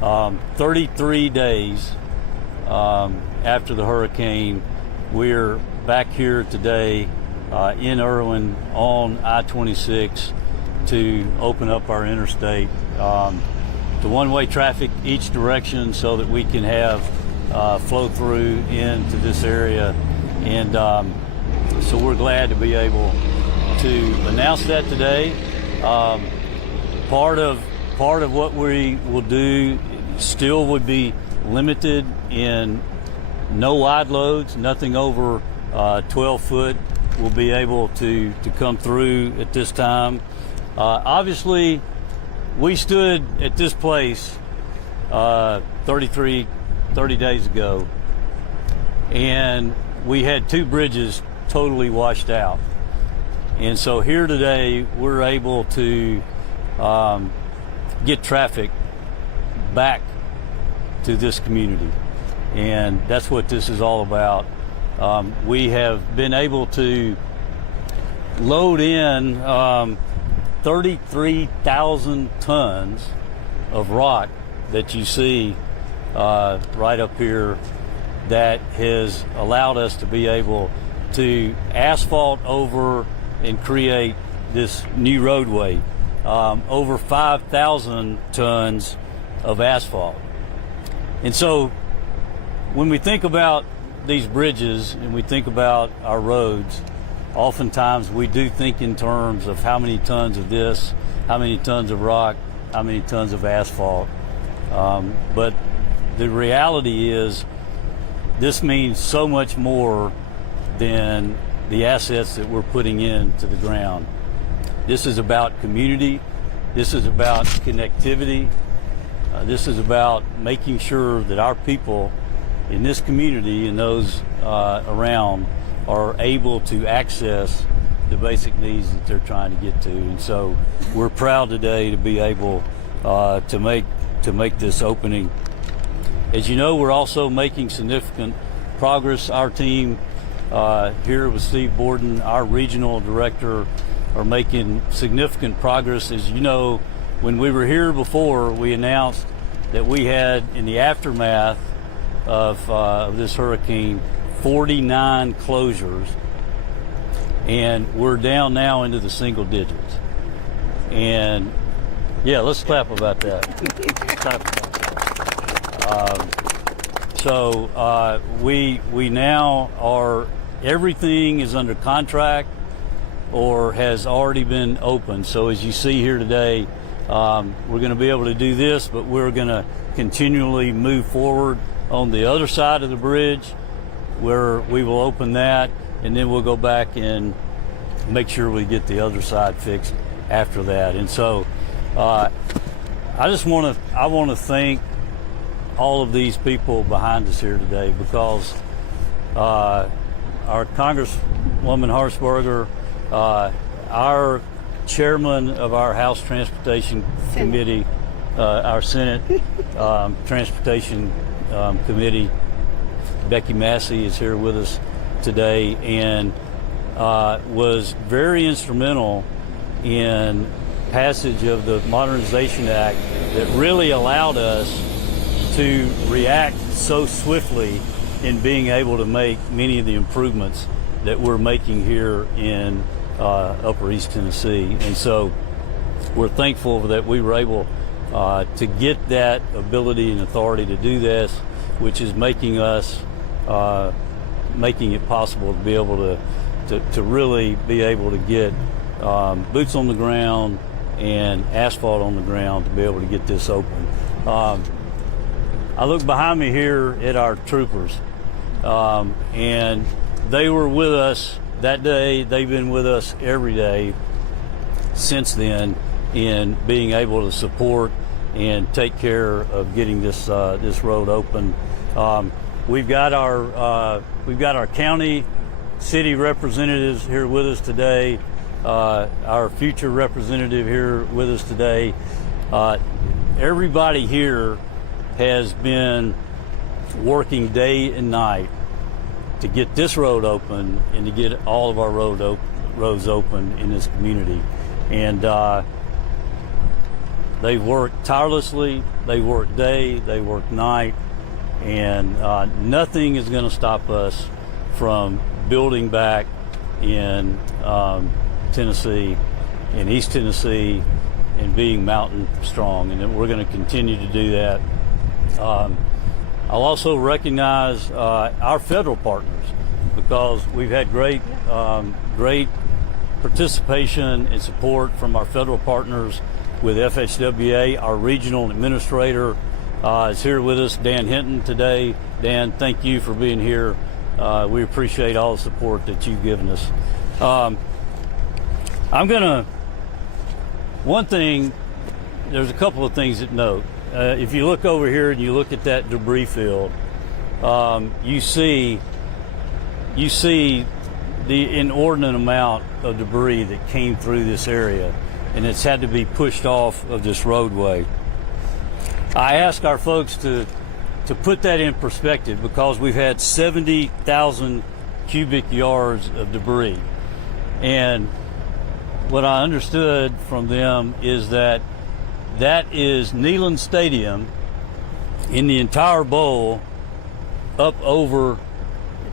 33 days after the hurricane, we're back here today in Irwin on I-26 to open up our interstate to one-way traffic each direction so that we can have flow through into this area. And so we're glad to be able to announce that today. Part of what we will do still would be limited in no wide loads, nothing over 12 foot will be able to come through at this time. Obviously, we stood at this place 30 days ago, and we had two bridges totally washed out. And so here today, we're able to get traffic back to this community. And that's what this is all about. We have been able to load in 33,000 tons of rock that you see right up here that has allowed us to be able to asphalt over and create this new roadway. Over 5,000 tons of asphalt. And so when we think about these bridges and we think about our roads, oftentimes we do think in terms of how many tons of this, how many tons of rock, how many tons of asphalt. But the reality is this means so much more than the assets that we're putting into the ground. This is about community. This is about connectivity. This is about making sure that our people in this community and those around are able to access the basic needs that they're trying to get to. And so we're proud today to be able to make this opening. As you know, we're also making significant progress. Our team here with Steve Borden, our regional director, are making significant progress. As you know, when we were here before, we announced that we had, in the aftermath of this hurricane, 49 closures, and we're down now into the single digits. And yeah, let's clap about that. Clap about that. So we now are, everything is under contract or has already been opened. So as you see here today, we're going to be able to do this, but we're going to continually move forward on the other side of the bridge, where we will open that, and then we'll go back and make sure we get the other side fixed after that. And so I want to thank all of these people behind us here today, because our Congresswoman Harshberger, our chairman of our House Transportation Committee, our Senate Transportation Committee, Becky Massey, is here with us today, and was very instrumental in passage of the Modernization Act that really allowed us to react so swiftly in being able to make many of the improvements that we're making here in Upper East Tennessee. And so we're thankful that we were able to get that ability and authority to do this, which is making us making it possible to be able to really be able to get boots on the ground and asphalt on the ground to be able to get this open. I look behind me here at our troopers, and they were with us that day. They've been with us every day since then in being able to support and take care of getting this road open. We've got our county, city representatives here with us today. Our future representative here with us today. Everybody here has been working day and night to get this road open and to get all of our roads open in this community. And They've worked tirelessly. They work day, they work night, and nothing is going to stop us from building back in Tennessee, in East Tennessee, and being mountain strong. And we're going to continue to do that. I'll also recognize our federal partners, because we've had great participation and support from our federal partners with FHWA. Our regional administrator is here with us, Dan Hinton, today. Dan, thank you for being here. We appreciate all the support that you've given us. There's a couple of things that note. If you look over here and you look at that debris field, you see the inordinate amount of debris that came through this area, and it's had to be pushed off of this roadway. I ask our folks to put that in perspective, because we've had 70,000 cubic yards of debris. And what I understood from them is that is Neyland Stadium in the entire bowl up over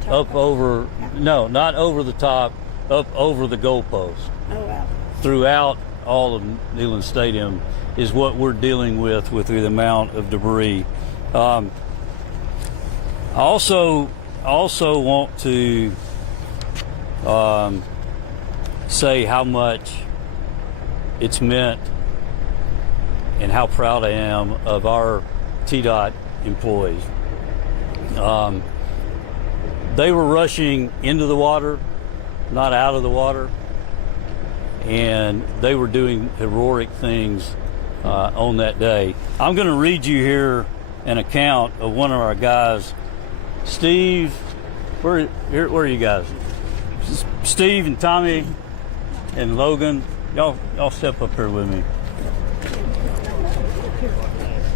the goalpost. Oh, wow. Throughout all of Neyland Stadium is what we're dealing with the amount of debris. I also want to say how much it's meant and how proud I am of our TDOT employees. They were rushing into the water, not out of the water, and they were doing heroic things on that day. I'm going to read you here an account of one of our guys. Steve, where are you guys? Steve and Tommy and Logan, y'all step up here with me.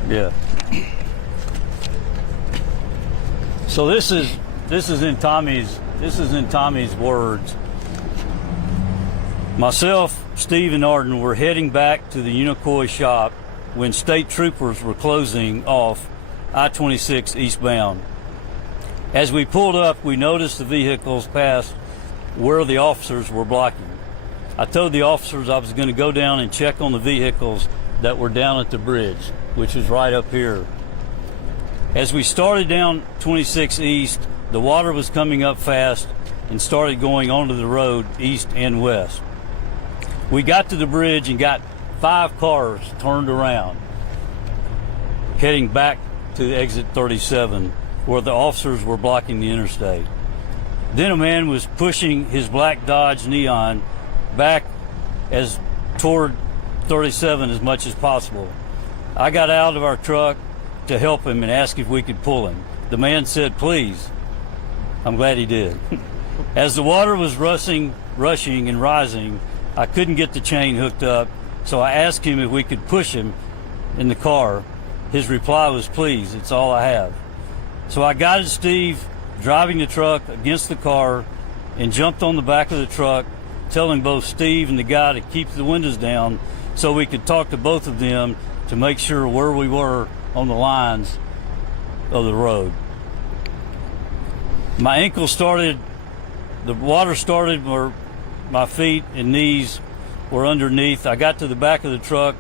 Yeah. So this is in Tommy's words. Myself, Steve, and Arden were heading back to the Unicoi shop when state troopers were closing off I-26 eastbound. As we pulled up, we noticed the vehicles passed where the officers were blocking. I told the officers I was going to go down and check on the vehicles that were down at the bridge, which is right up here. As we started down 26 East, the water was coming up fast and started going onto the road east and west. We got to the bridge and got 5 cars turned around, heading back to exit 37, where the officers were blocking the interstate. Then a man was pushing his black Dodge Neon back toward 37 as much as possible. I got out of our truck to help him and ask if we could pull him. The man said, "Please." I'm glad he did. As the water was rushing and rising, I couldn't get the chain hooked up, so I asked him if we could push him in the car. His reply was, "Please, it's all I have." So I guided Steve driving the truck against the car and jumped on the back of the truck, telling both Steve and the guy to keep the windows down so we could talk to both of them to make sure where we were on the lines of the road. The water started where my feet and knees were underneath. I got to the back of the truck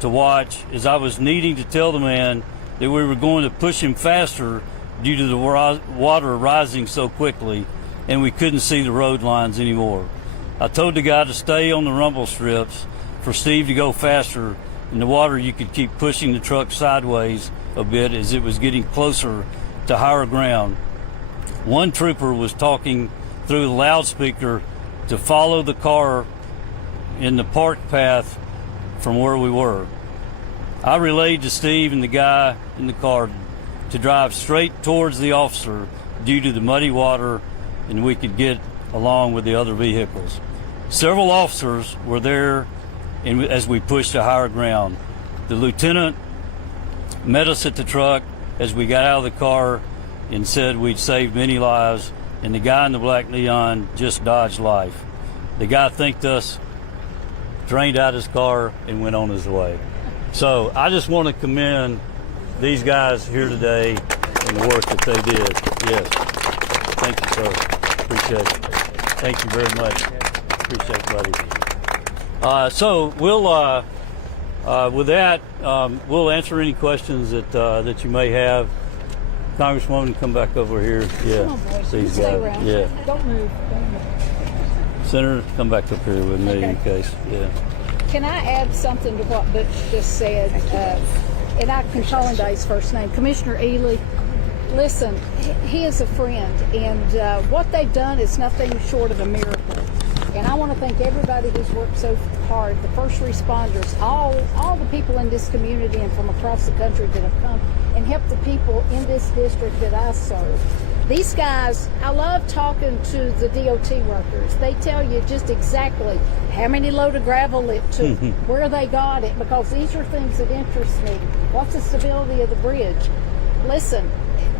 to watch as I was needing to tell the man that we were going to push him faster due to the water rising so quickly and we couldn't see the road lines anymore. I told the guy to stay on the rumble strips for Steve to go faster. In the water, you could keep pushing the truck sideways a bit as it was getting closer to higher ground. One trooper was talking through the loudspeaker to follow the car in the park path from where we were. I relayed to Steve and the guy in the car to drive straight towards the officer due to the muddy water, and we could get along with the other vehicles. Several officers were there as we pushed to higher ground. The lieutenant met us at the truck as we got out of the car and said we'd saved many lives, and the guy in the black Neon just dodged life. The guy thanked us, drained out his car, and went on his way. So I just want to commend these guys here today and the work that they did. Yes. Thank you, sir. Appreciate it. Thank you very much. Appreciate it, buddy. So we'll, with that, we'll answer any questions that you may have. Congresswoman, come back over here. Yeah. Come on, boys. These Stay guys. around. Yeah. Don't move. Don't move. Senator, come back up here with me Okay. in case. Yeah. Can I add something to what Butch just said? And I can call him by his first name. Commissioner Ely, listen, he is a friend, and what they've done is nothing short of a miracle. And I want to thank everybody who's worked so hard, the first responders, all the people in this community and from across the country that have come and helped the people in this district that I serve. These guys, I love talking to the DOT workers. They tell you just exactly how many load of gravel it took, where they got it, because these are things that interest me. What's the stability of the bridge? Listen,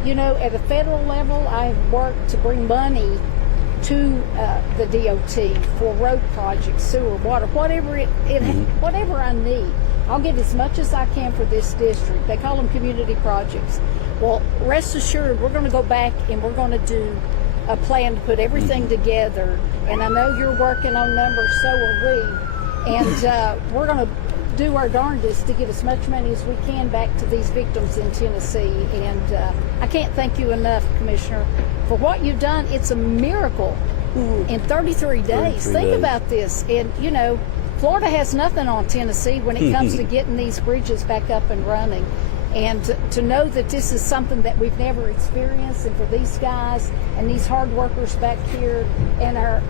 you know, at a federal level, I've worked to bring money to the DOT for road projects, sewer, water, whatever whatever I need. I'll get as much as I can for this district. They call them community projects. Well, rest assured, we're going to go back and we're going to do a plan to put everything together. And I know you're working on numbers, so are we. And we're going to do our darndest to get as much money as we can back to these victims in Tennessee. And I can't thank you enough, Commissioner, for what you've done. It's a miracle in 33 days. Think about this. And, you know, Florida has nothing on Tennessee when it comes to getting these bridges back up and running. And to know that this is something that we've never experienced, and for these guys and these hard workers back here and our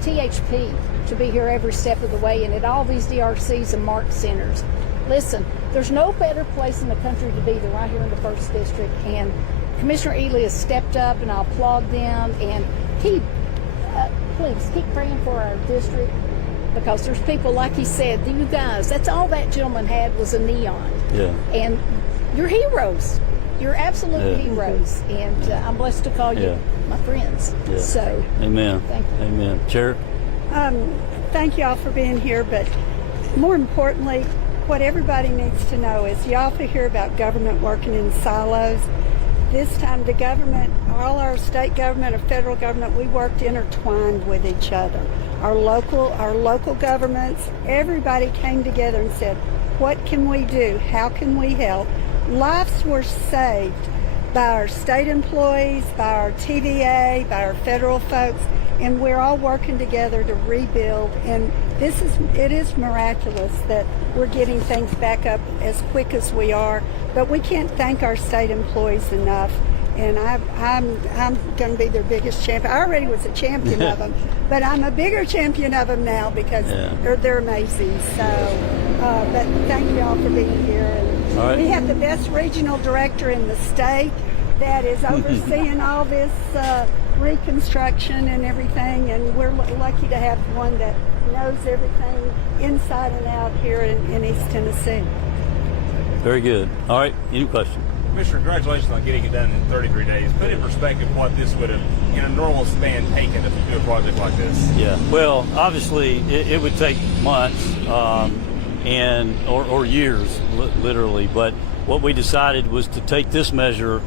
THP to be here every step of the way, and at all these DRCs and MARC centers. Listen, there's no better place in the country to be than right here in the 1st District, and Commissioner Ely has stepped up, and I applaud them, and please keep praying for our district, because there's people, like he said, you guys, that's all that gentleman had was a neon. Yeah. And you're heroes. You're absolute heroes. And I'm blessed to call you my friends. Yeah. So, amen. Thank you. Amen. Chair? Thank you all for being here, but more importantly, what everybody needs to know is you often hear about government working in silos. This time the government, all our state government or federal government, we worked intertwined with each other. Our local governments, everybody came together and said, what can we do? How can we help? Lives were saved by our state employees, by our TVA, by our federal folks, and we're all working together to rebuild. And it is miraculous that we're getting things back up as quick as we are, but we can't thank our state employees enough. And I'm going to be their biggest champion. I already was a champion of them, but I'm a bigger champion of them now because they're amazing. So, but thank you all for being here. And we have the best regional director in the state that is overseeing all this reconstruction and everything, and we're lucky to have one that knows everything inside and out here in East Tennessee. Very good. All right, any questions? Commissioner, congratulations on getting it done in 33 days. Put in perspective what this would have, in a normal span, taken to do a project like this. Yeah, well, obviously, it would take months or years, literally. But what we decided was to take this measure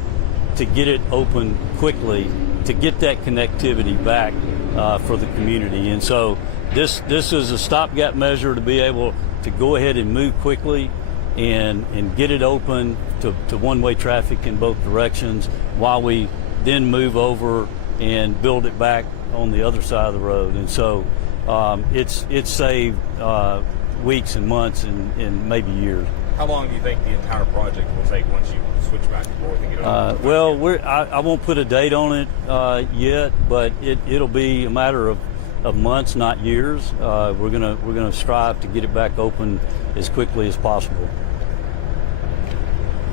to get it open quickly, to get that connectivity back for the community. And so this is a stopgap measure to be able to go ahead and move quickly and get it open to one-way traffic in both directions while we then move over and build it back on the other side of the road. And so it's saved weeks and months and maybe years. How long do you think the entire project will take once you switch back and forth and get it open? Well, I won't put a date on it yet, but it'll be a matter of months, not years. We're gonna strive to get it back open as quickly as possible.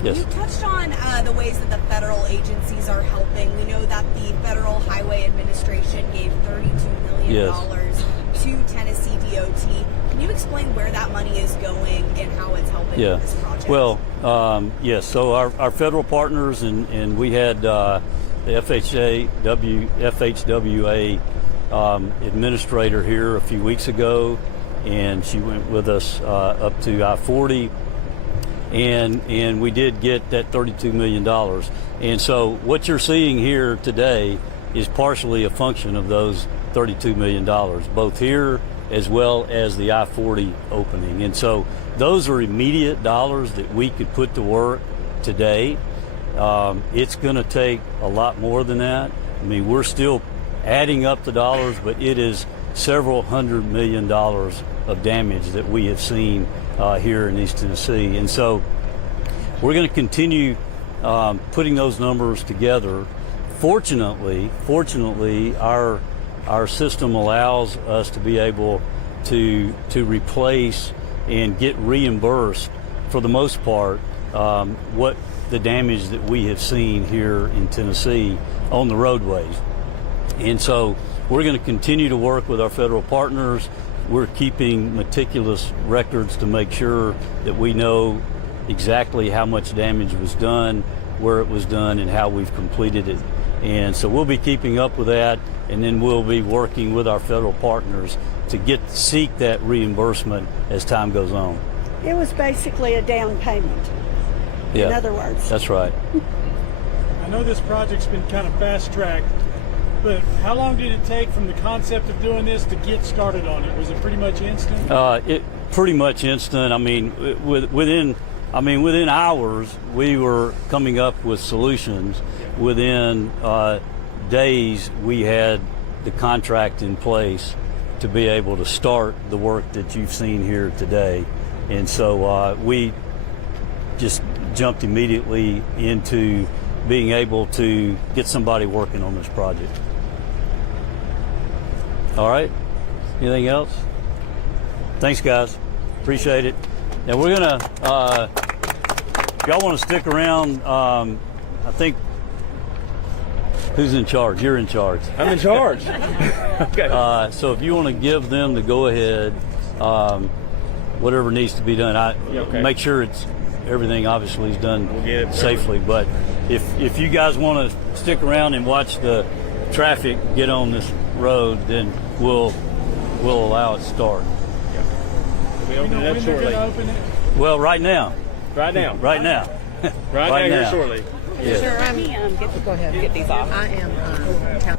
Yes. You touched on the ways that the federal agencies are helping. We know that the Federal Highway Administration gave $32 million to Tennessee DOT. Can you explain where that money is going and how it's helping with this project? Well, yes. So our federal partners, and we had the FHWA administrator here a few weeks ago, and she went with us up to I-40, and we did get that $32 million. And so what you're seeing here today is partially a function of those $32 million, both here as well as the I-40 opening. And so those are immediate dollars that we could put to work today. It's going to take a lot more than that. I mean, we're still adding up the dollars, but it is several $100 million of damage that we have seen here in East Tennessee. And so we're going to continue putting those numbers together. Fortunately, our system allows us to be able to replace and get reimbursed, for the most part, what the damage that we have seen here in Tennessee on the roadways. And so we're going to continue to work with our federal partners. We're keeping meticulous records to make sure that we know exactly how much damage was done, where it was done, and how we've completed it. And so we'll be keeping up with that, and then we'll be working with our federal partners to seek that reimbursement as time goes on. It was basically a down payment, in other words. That's right. I know this project's been kind of fast-tracked, but how long did it take from the concept of doing this to get started on it? Was it pretty much instant? It pretty much instant. I mean, within hours, we were coming up with solutions. Within days, we had the contract in place to be able to start the work that you've seen here today. And so we just jumped immediately into being able to get somebody working on this project. All right. Anything else? Thanks, guys. Appreciate it. Now we're gonna, if y'all want to stick around, I think, who's in charge? You're in charge. I'm in charge. Okay. So if you want to give them the go-ahead, whatever needs to be done, make sure everything obviously is done safely. But if you guys want to stick around and watch the traffic get on this road, then we'll allow it to start. We'll be opening it up shortly. Open it? Well, right now. Right now. Right now. Right now, here shortly. Yeah. Sure, go ahead, get these off. I am